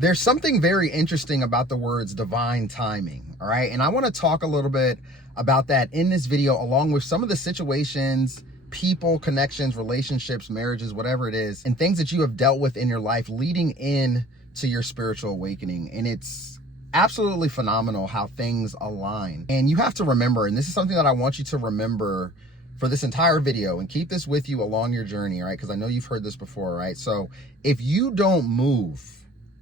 There's something very interesting about the words divine timing, all right? And I want to talk a little bit about that in this video, along with some of the situations, people, connections, relationships, marriages, whatever it is, and things that you have dealt with in your life leading in to your spiritual awakening. And it's absolutely phenomenal how things align. And you have to remember, and this is something that I want you to remember for this entire video, and keep this with you along your journey, right? Because I know you've heard this before, right? So if you don't move,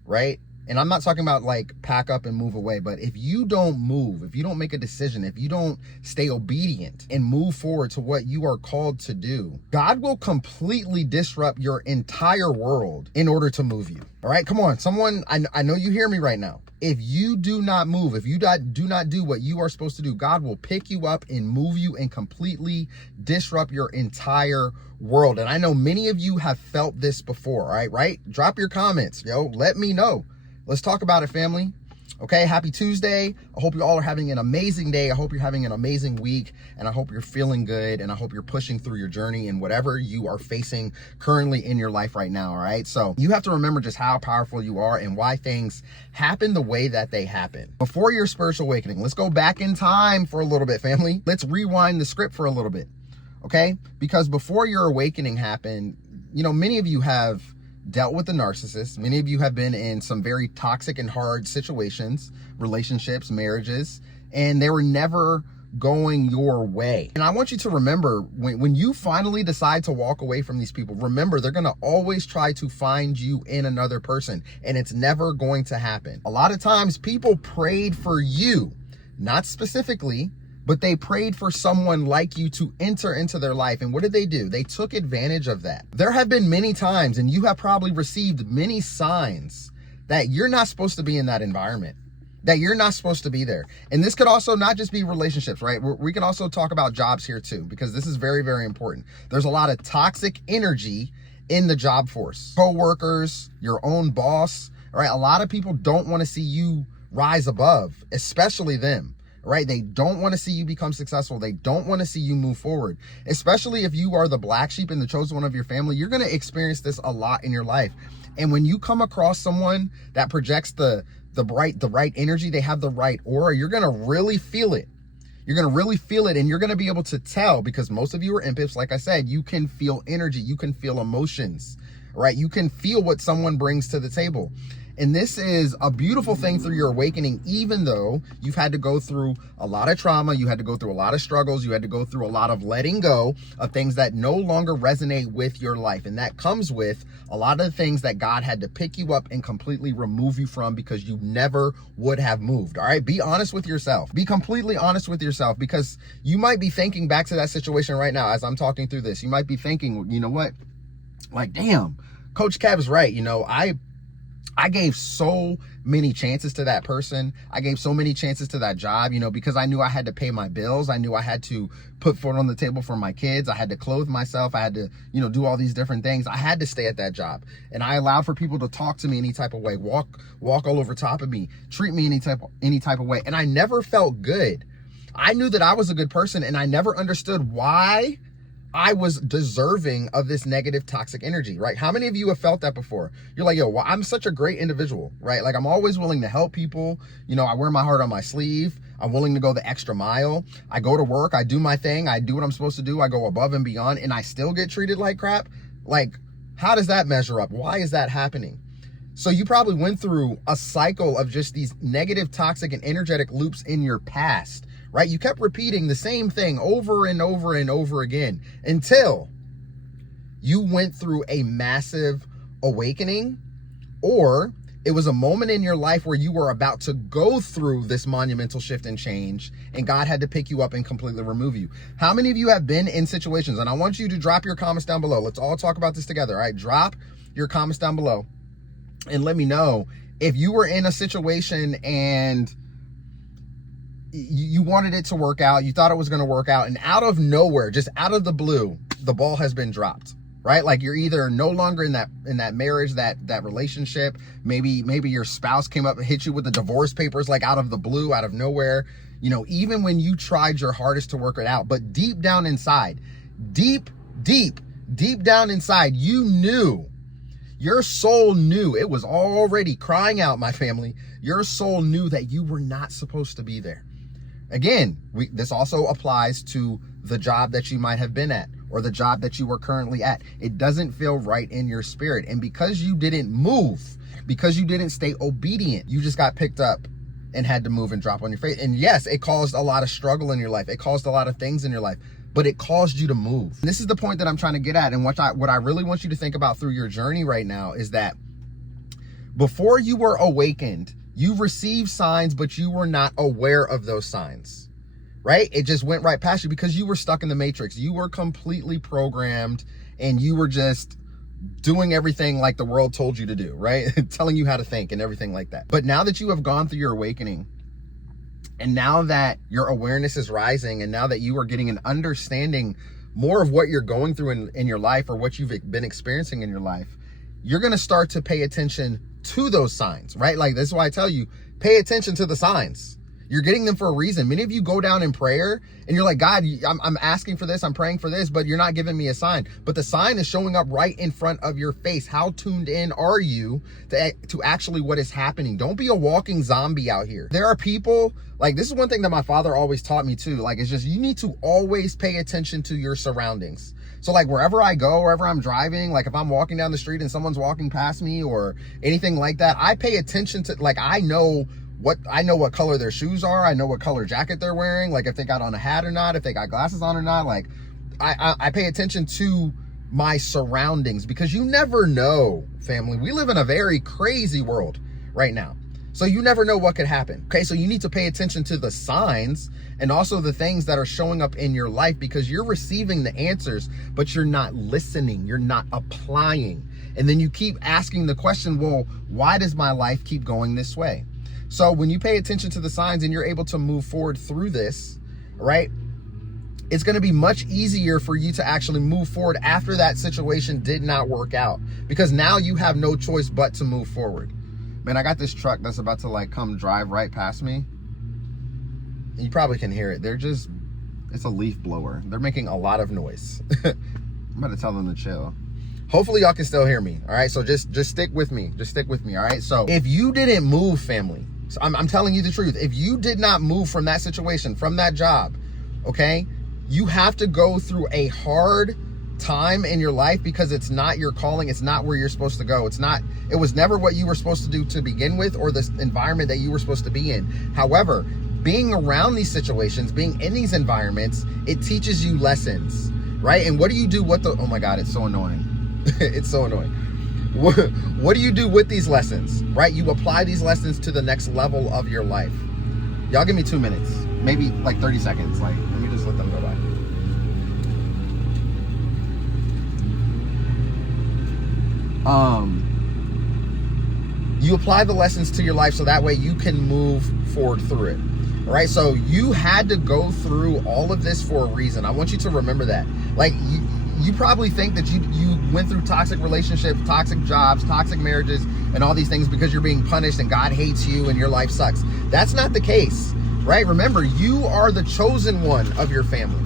right? And I'm not talking about like pack up and move away, but if you don't move, if you don't make a decision, if you don't stay obedient and move forward to what you are called to do, God will completely disrupt your entire world in order to move you. All right, come on, someone, I know you hear me right now. If you do not move, if you do not do what you are supposed to do, God will pick you up and move you and completely disrupt your entire world. And I know many of you have felt this before, all right? Drop your comments, let me know. Let's talk about it, family. Okay, happy Tuesday. I hope you all are having an amazing day. I hope you're having an amazing week, and I hope you're feeling good, and I hope you're pushing through your journey and whatever you are facing currently in your life right now, all right? So you have to remember just how powerful you are and why things happen the way that they happen. Before your spiritual awakening, let's go back in time for a little bit, family. Let's rewind the script for a little bit, okay? Because before your awakening happened, many of you have dealt with the narcissist. Many of you have been in some very toxic and hard situations, relationships, marriages, and they were never going your way. And I want you to remember, when you finally decide to walk away from these people, remember, they're going to always try to find you in another person, and it's never going to happen. A lot of times people prayed for you, not specifically, but they prayed for someone like you to enter into their life. And what did they do? They took advantage of that. There have been many times, and you have probably received many signs that you're not supposed to be in that environment, that you're not supposed to be there. And this could also not just be relationships, right? We can also talk about jobs here too, because this is very, very important. There's a lot of toxic energy in the job force. Co-workers, your own boss, all right? A lot of people don't want to see you rise above, especially them. Right? They don't want to see you become successful. They don't want to see you move forward, especially if you are the black sheep and the chosen one of your family. You're going to experience this a lot in your life. And when you come across someone that projects the right energy, they have the right aura, you're going to really feel it. You're going to really feel it, and you're going to be able to tell, because most of you are empaths. Like I said, you can feel energy. You can feel emotions, right? You can feel what someone brings to the table. And this is a beautiful thing through your awakening, even though you've had to go through a lot of trauma, you had to go through a lot of struggles, you had to go through a lot of letting go of things that no longer resonate with your life. And that comes with a lot of the things that God had to pick you up and completely remove you from, because you never would have moved. All right, be honest with yourself. Be completely honest with yourself, because you might be thinking back to that situation right now as I'm talking through this. You might be thinking, you know what? Like, damn, Coach Kev's right. I gave so many chances to that person. I gave so many chances to that job, because I knew I had to pay my bills. I knew I had to put food on the table for my kids. I had to clothe myself. I had to, do all these different things. I had to stay at that job. And I allowed for people to talk to me any type of way, walk all over top of me, treat me any type of way. And I never felt good. I knew that I was a good person, and I never understood why I was deserving of this negative toxic energy, right? How many of you have felt that before? You're like, well, I'm such a great individual, right? Like, I'm always willing to help people. I wear my heart on my sleeve. I'm willing to go the extra mile. I go to work. I do my thing. I do what I'm supposed to do. I go above and beyond, and I still get treated like crap. Like, how does that measure up? Why is that happening? So you probably went through a cycle of just these negative, toxic, and energetic loops in your past, right? You kept repeating the same thing over and over and over again until you went through a massive awakening, or it was a moment in your life where you were about to go through this monumental shift and change, and God had to pick you up and completely remove you. How many of you have been in situations? And I want you to drop your comments down below. Let's all talk about this together, all right? Drop your comments down below and let me know if you were in a situation and you wanted it to work out, you thought it was going to work out, and out of nowhere, just out of the blue, the ball has been dropped, right? Like, you're either no longer in that marriage, that relationship. Maybe your spouse came up and hit you with the divorce papers, like out of the blue, out of nowhere. Even when you tried your hardest to work it out, but deep down inside, deep down inside, you knew Your soul knew, it was already crying out, my family. Your soul knew that you were not supposed to be there. Again, this also applies to the job that you might have been at or the job that you were currently at. It doesn't feel right in your spirit. And because you didn't move, because you didn't stay obedient, you just got picked up and had to move and drop on your face. And yes, it caused a lot of struggle in your life. It caused a lot of things in your life, but it caused you to move. And this is the point that I'm trying to get at. And what I really want you to think about through your journey right now is that before you were awakened, you received signs, but you were not aware of those signs, right? It just went right past you because you were stuck in the matrix. You were completely programmed and you were just doing everything like the world told you to do, right? Telling you how to think and everything like that. But now that you have gone through your awakening, and now that your awareness is rising, and now that you are getting an understanding more of what you're going through in your life or what you've been experiencing in your life, you're going to start to pay attention to those signs, right? Like, this is why I tell you, pay attention to the signs. You're getting them for a reason. Many of you go down in prayer and you're like, God, I'm asking for this, I'm praying for this, but you're not giving me a sign. But the sign is showing up right in front of your face. How tuned in are you to actually what is happening? Don't be a walking zombie out here. There are people, like, this is one thing that my father always taught me too. Like, it's just, you need to always pay attention to your surroundings. So like wherever I go, wherever I'm driving, like if I'm walking down the street and someone's walking past me or anything like that, I pay attention to, like, I know what color their shoes are. I know what color jacket they're wearing. Like if they got on a hat or not, if they got glasses on or not. Like I pay attention to my surroundings because you never know, family. We live in a very crazy world right now. So you never know what could happen. Okay, so you need to pay attention to the signs and also the things that are showing up in your life because you're receiving the answers, but you're not listening, you're not applying. And then you keep asking the question, well, why does my life keep going this way? So when you pay attention to the signs and you're able to move forward through this, right, it's going to be much easier for you to actually move forward after that situation did not work out because now you have no choice but to move forward. Man, I got this truck that's about to like come drive right past me. And you probably can hear it. It's a leaf blower. They're making a lot of noise. I'm about to tell them to chill. Hopefully y'all can still hear me. All right. So just stick with me. Just stick with me. All right. So if you didn't move, family, so I'm telling you the truth. If you did not move from that situation, from that job, okay, you have to go through a hard time in your life because it's not your calling. It's not where you're supposed to go. It was never what you were supposed to do to begin with or the environment that you were supposed to be in. However, being around these situations, being in these environments, it teaches you lessons, right? And what do you do with oh my God, it's so annoying. It's so annoying. What do you do with these lessons, right? You apply these lessons to the next level of your life. Y'all give me 2 minutes, maybe like 30 seconds. Like, let me just let them go by. You apply the lessons to your life so that way you can move forward through it. All right. So you had to go through all of this for a reason. I want you to remember that. Like you probably think that you went through toxic relationships, toxic jobs, toxic marriages, and all these things because you're being punished and God hates you and your life sucks. That's not the case, right? Remember, you are the chosen one of your family.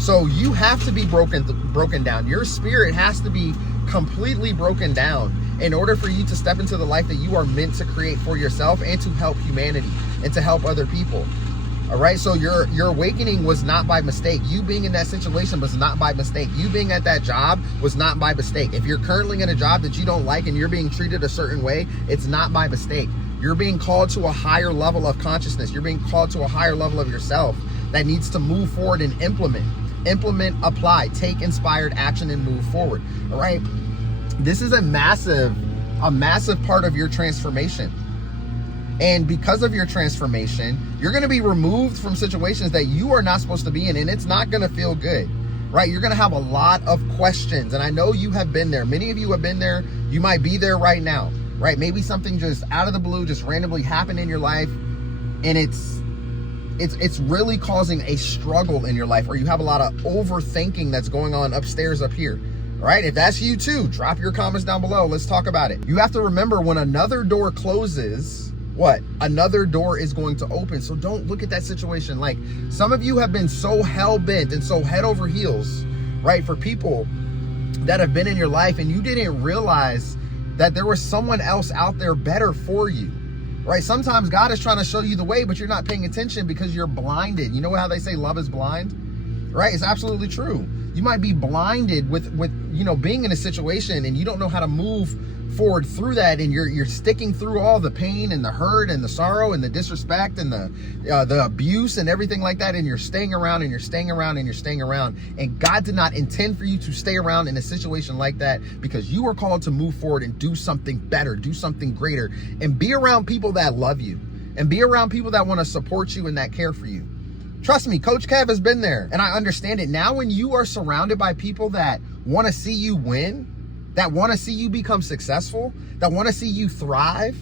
So you have to be broken down. Your spirit has to be completely broken down in order for you to step into the life that you are meant to create for yourself and to help humanity and to help other people. All right. So your awakening was not by mistake. You being in that situation was not by mistake. You being at that job was not by mistake. If you're currently in a job that you don't like and you're being treated a certain way, it's not by mistake. You're being called to a higher level of consciousness. You're being called to a higher level of yourself that needs to move forward and implement, apply, take inspired action and move forward. All right. This is a massive part of your transformation. And because of your transformation, you're going to be removed from situations that you are not supposed to be in, and it's not going to feel good, right? You're going to have a lot of questions, and I know you have been there. Many of you have been there. You might be there right now, right? Maybe something just out of the blue just randomly happened in your life, and it's really causing a struggle in your life, or you have a lot of overthinking that's going on upstairs up here. All right, if that's you too, drop your comments down below. Let's talk about it. You have to remember, when another door closes, what? Another door is going to open. So don't look at that situation. Like, some of you have been so hell-bent and so head over heels, right, for people that have been in your life, and you didn't realize that there was someone else out there better for you, right? Sometimes God is trying to show you the way, but you're not paying attention because you're blinded. You know how they say love is blind, right? It's absolutely true. You might be blinded with being in a situation and you don't know how to move forward through that, and you're sticking through all the pain and the hurt and the sorrow and the disrespect and the abuse and everything like that, and you're staying around and you're staying around and you're staying around, and God did not intend for you to stay around in a situation like that, because you are called to move forward and do something better, do something greater, and be around people that love you and be around people that want to support you and that care for you. Trust me, Coach Kev has been there, and I understand it. Now when you are surrounded by people that want to see you win, that want to see you become successful, that want to see you thrive,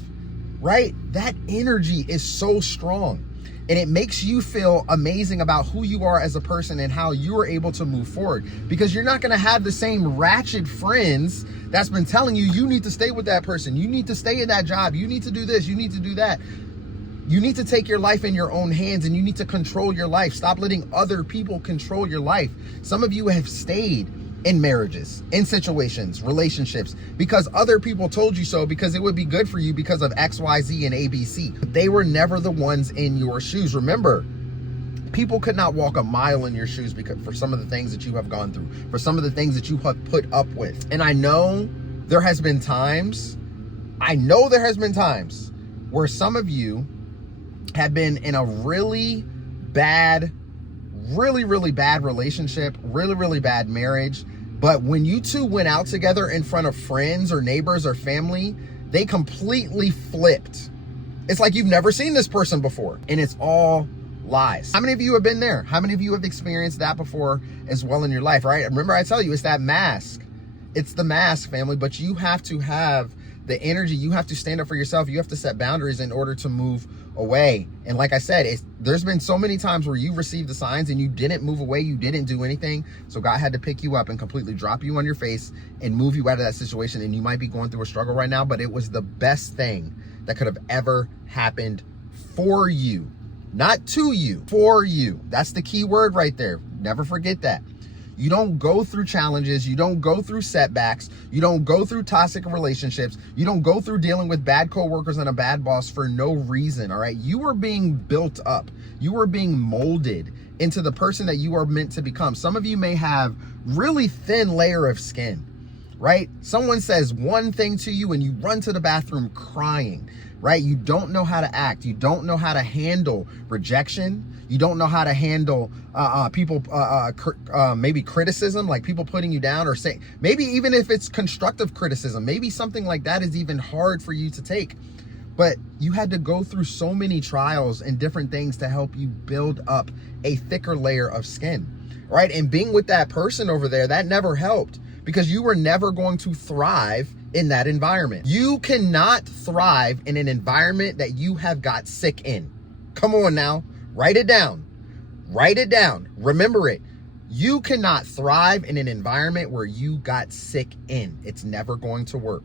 right? That energy is so strong, and it makes you feel amazing about who you are as a person and how you are able to move forward, because you're not going to have the same ratchet friends that's been telling you, you need to stay with that person, you need to stay in that job, you need to do this, you need to do that. You need to take your life in your own hands, and you need to control your life. Stop letting other people control your life. Some of you have stayed in marriages, in situations, relationships, because other people told you so, because it would be good for you because of X, Y, Z, and ABC. They were never the ones in your shoes. Remember, people could not walk a mile in your shoes because for some of the things that you have gone through, for some of the things that you have put up with. And I know there has been times where some of you have been in a really bad relationship, really bad marriage. But when you two went out together in front of friends or neighbors or family, they completely flipped. It's like you've never seen this person before, and it's all lies. How many of you have been there? How many of you have experienced that before as well in your life, right? Remember, I tell you, it's that mask. It's the mask, family, but you have to have the energy. You have to stand up for yourself. You have to set boundaries in order to move away. And like I said, there's been so many times where you received the signs and you didn't move away, you didn't do anything. So God had to pick you up and completely drop you on your face and move you out of that situation. And you might be going through a struggle right now, but it was the best thing that could have ever happened for you. Not to you, for you. That's the key word right there. Never forget that. You don't go through challenges. You don't go through setbacks. You don't go through toxic relationships. You don't go through dealing with bad coworkers and a bad boss for no reason, all right? You are being built up. You are being molded into the person that you are meant to become. Some of you may have really thin layer of skin, right? Someone says one thing to you and you run to the bathroom crying, right? You don't know how to act. You don't know how to handle rejection. You don't know how to handle people, maybe criticism, like people putting you down, or say, maybe even if it's constructive criticism, maybe something like that is even hard for you to take. But you had to go through so many trials and different things to help you build up a thicker layer of skin, right? And being with that person over there, that never helped, because you were never going to thrive in that environment. You cannot thrive in an environment that you have got sick in. Come on now. Write it down. Write it down. Remember it. You cannot thrive in an environment where you got sick in. It's never going to work.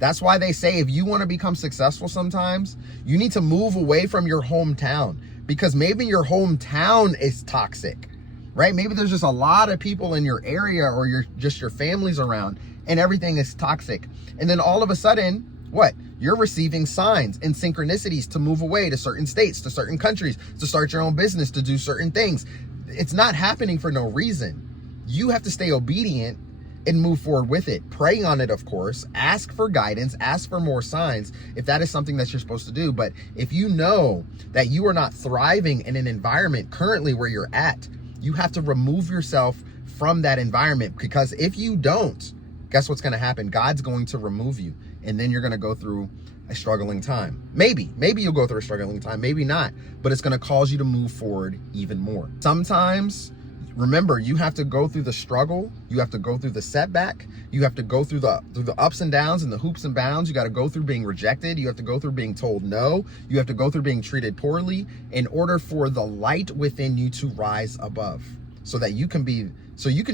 That's why they say if you want to become successful sometimes, you need to move away from your hometown, because maybe your hometown is toxic, right? Maybe there's just a lot of people in your area, or your family's around, and everything is toxic. And then all of a sudden, what? You're receiving signs and synchronicities to move away to certain states, to certain countries, to start your own business, to do certain things. It's not happening for no reason. You have to stay obedient and move forward with it. Pray on it, of course. Ask for guidance. Ask for more signs if that is something that you're supposed to do. But if you know that you are not thriving in an environment currently where you're at, you have to remove yourself from that environment, because if you don't, guess what's going to happen? God's going to remove you, and then you're going to go through a struggling time. Maybe you'll go through a struggling time, maybe not, but it's going to cause you to move forward even more. Sometimes, remember, you have to go through the struggle. You have to go through the setback. You have to go through the ups and downs and the hoops and bounds. You got to go through being rejected. You have to go through being told no. You have to go through being treated poorly in order for the light within you to rise above, so that you can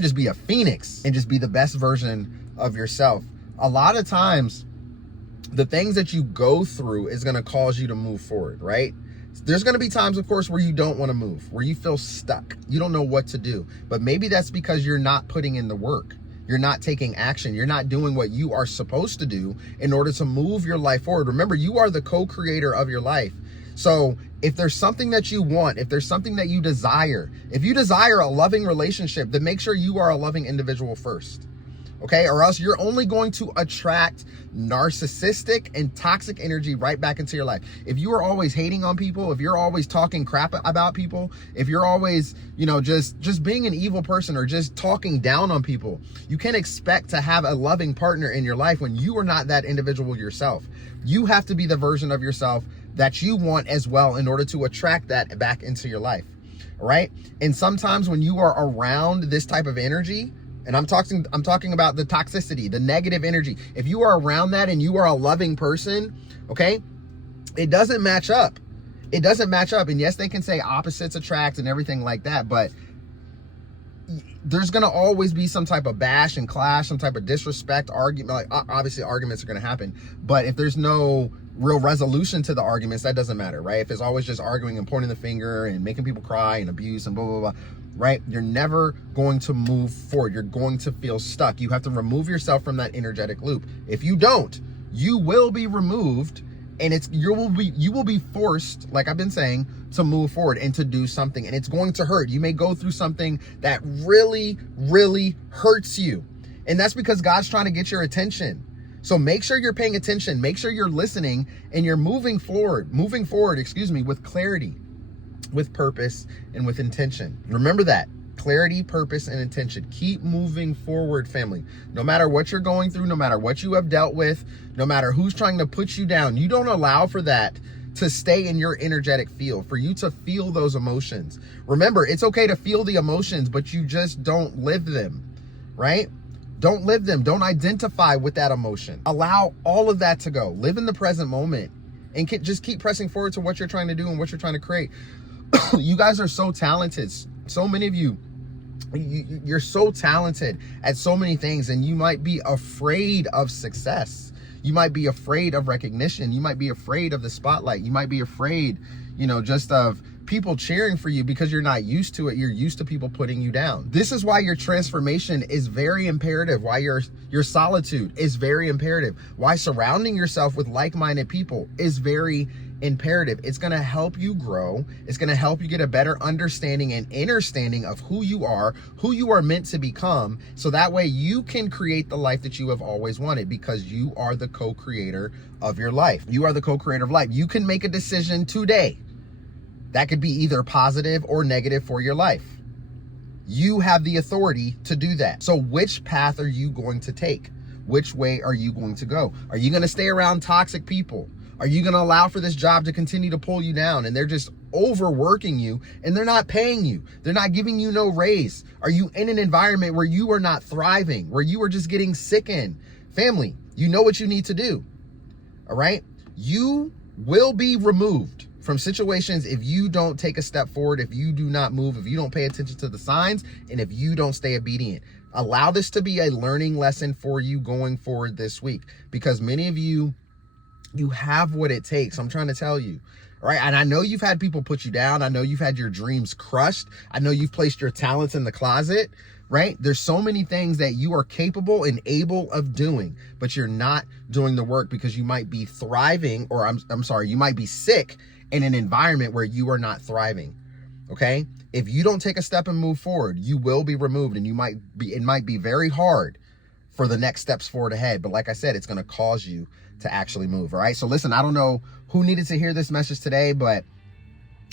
just be a phoenix and just be the best version of yourself. A lot of times, the things that you go through is going to cause you to move forward, right? There's going to be times, of course, where you don't want to move, where you feel stuck. You don't know what to do. But maybe that's because you're not putting in the work. You're not taking action. You're not doing what you are supposed to do in order to move your life forward. Remember, you are the co-creator of your life. So if there's something that you want, if there's something that you desire, if you desire a loving relationship, then make sure you are a loving individual first. Okay, or else you're only going to attract narcissistic and toxic energy right back into your life. If you are always hating on people, if you're always talking crap about people, if you're always, just being an evil person or just talking down on people, you can't expect to have a loving partner in your life when you are not that individual yourself. You have to be the version of yourself that you want as well in order to attract that back into your life. All right. And sometimes when you are around this type of energy, and I'm talking about the toxicity, the negative energy. If you are around that and you are a loving person, okay, it doesn't match up. It doesn't match up. And yes, they can say opposites attract and everything like that, but there's going to always be some type of bash and clash, some type of disrespect, argument. Like obviously arguments are going to happen, but if there's no real resolution to the arguments, that doesn't matter, right? If it's always just arguing and pointing the finger and making people cry and abuse and blah, blah, blah, right? You're never going to move forward. You're going to feel stuck. You have to remove yourself from that energetic loop. If you don't, you will be removed, and you will be forced, like I've been saying, to move forward and to do something, and it's going to hurt. You may go through something that really, really hurts you, and that's because God's trying to get your attention. So make sure you're paying attention, make sure you're listening, and you're moving forward, with clarity, with purpose, and with intention. Remember that. Clarity, purpose, and intention. Keep moving forward, family. No matter what you're going through, no matter what you have dealt with, no matter who's trying to put you down, you don't allow for that to stay in your energetic field, for you to feel those emotions. Remember, it's okay to feel the emotions, but you just don't live them, right? Don't live them. Don't identify with that emotion. Allow all of that to go. Live in the present moment and just keep pressing forward to what you're trying to do and what you're trying to create. You guys are so talented. So many of you're so talented at so many things, and you might be afraid of success. You might be afraid of recognition. You might be afraid of the spotlight. You might be afraid, just of people cheering for you because you're not used to it. You're used to people putting you down. This is why your transformation is very imperative. Why your solitude is very imperative. Why surrounding yourself with like-minded people is very imperative. It's going to help you grow. It's going to help you get a better understanding and understanding of who you are meant to become. So that way you can create the life that you have always wanted, because you are the co-creator of your life. You are the co-creator of life. You can make a decision today that could be either positive or negative for your life. You have the authority to do that. So which path are you going to take? Which way are you going to go? Are you going to stay around toxic people? Are you going to allow for this job to continue to pull you down, and they're just overworking you and they're not paying you? They're not giving you no raise. Are you in an environment where you are not thriving, where you are just getting sick in? Family, you know what you need to do. All right. You will be removed from situations if you don't take a step forward, if you do not move, if you don't pay attention to the signs, and if you don't stay obedient. Allow this to be a learning lesson for you going forward this week, because many of you have what it takes. I'm trying to tell you. All right. And I know you've had people put you down. I know you've had your dreams crushed. I know you've placed your talents in the closet, right? There's so many things that you are capable and able of doing, but you're not doing the work because you might be thriving, or I'm sorry, you might be sick in an environment where you are not thriving. Okay. If you don't take a step and move forward, you will be removed, and it might be very hard for the next steps forward ahead. But like I said, it's going to cause you to actually move. All right. So listen, I don't know who needed to hear this message today, but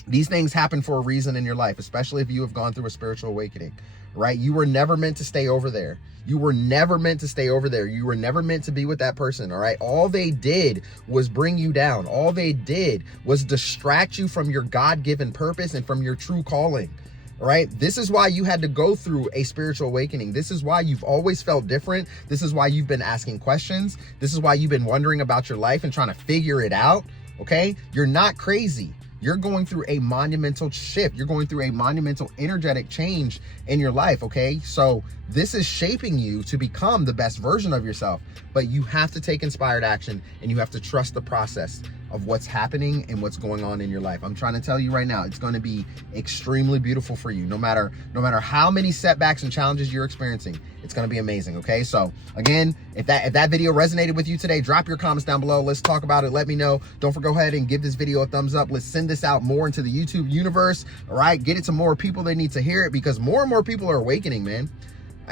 these things happen for a reason in your life, especially if you have gone through a spiritual awakening, right? You were never meant to stay over there. You were never meant to stay over there. You were never meant to be with that person. All right. All they did was bring you down. All they did was distract you from your God-given purpose and from your true calling. All right. This is why you had to go through a spiritual awakening. This is why you've always felt different. This is why you've been asking questions. This is why you've been wondering about your life and trying to figure it out. Okay. You're not crazy. You're going through a monumental shift. You're going through a monumental energetic change in your life. Okay. So this is shaping you to become the best version of yourself, but you have to take inspired action, and you have to trust the process. of what's happening and what's going on in your life. I'm trying to tell you right now, it's going to be extremely beautiful for you. No matter how many setbacks and challenges you're experiencing, it's going to be amazing. Okay. So again, if that video resonated with you today, drop your comments down below. Let's talk about it. Let me know. Don't forget, go ahead and give this video a thumbs up. Let's send this out more into the YouTube universe. All right. Get it to more people that need to hear it, because more and more people are awakening, man.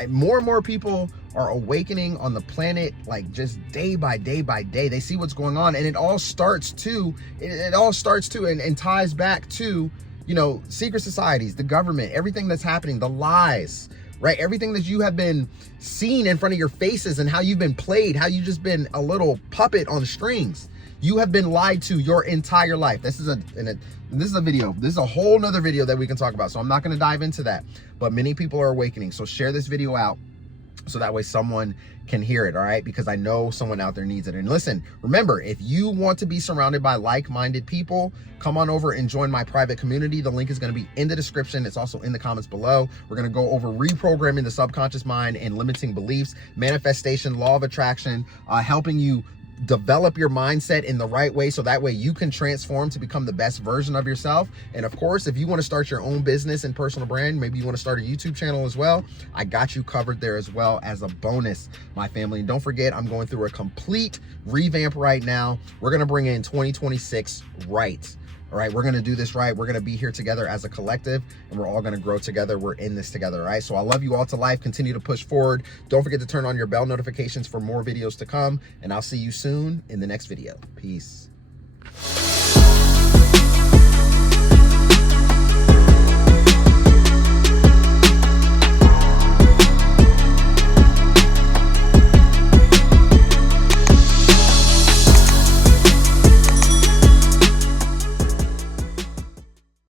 More and more people are awakening on the planet, like just day by day by day. They see what's going on, and it all starts to and ties back to, you know, secret societies, the government, everything that's happening, the lies, right? Everything that you have been seeing in front of your faces, and how you've been played, how you've just been a little puppet on strings. You have been lied to your entire life. This is a video. This is a whole nother video that we can talk about. So I'm not going to dive into that, but many people are awakening. So share this video out so that way someone can hear it. All right. Because I know someone out there needs it. And listen, remember, if you want to be surrounded by like-minded people, come on over and join my private community. The link is going to be in the description. It's also in the comments below. We're going to go over reprogramming the subconscious mind and limiting beliefs, manifestation, law of attraction, helping you develop your mindset in the right way, so that way you can transform to become the best version of yourself. And of course, if you want to start your own business and personal brand, maybe you want to start a YouTube channel as well, I got you covered there as well as a bonus, my family. And don't forget, I'm going through a complete revamp right now. We're going to bring in 2026 right. All right, we're going to do this right. We're going to be here together as a collective, and we're all going to grow together. We're in this together, all right? So I love you all to life. Continue to push forward. Don't forget to turn on your bell notifications for more videos to come, and I'll see you soon in the next video. Peace.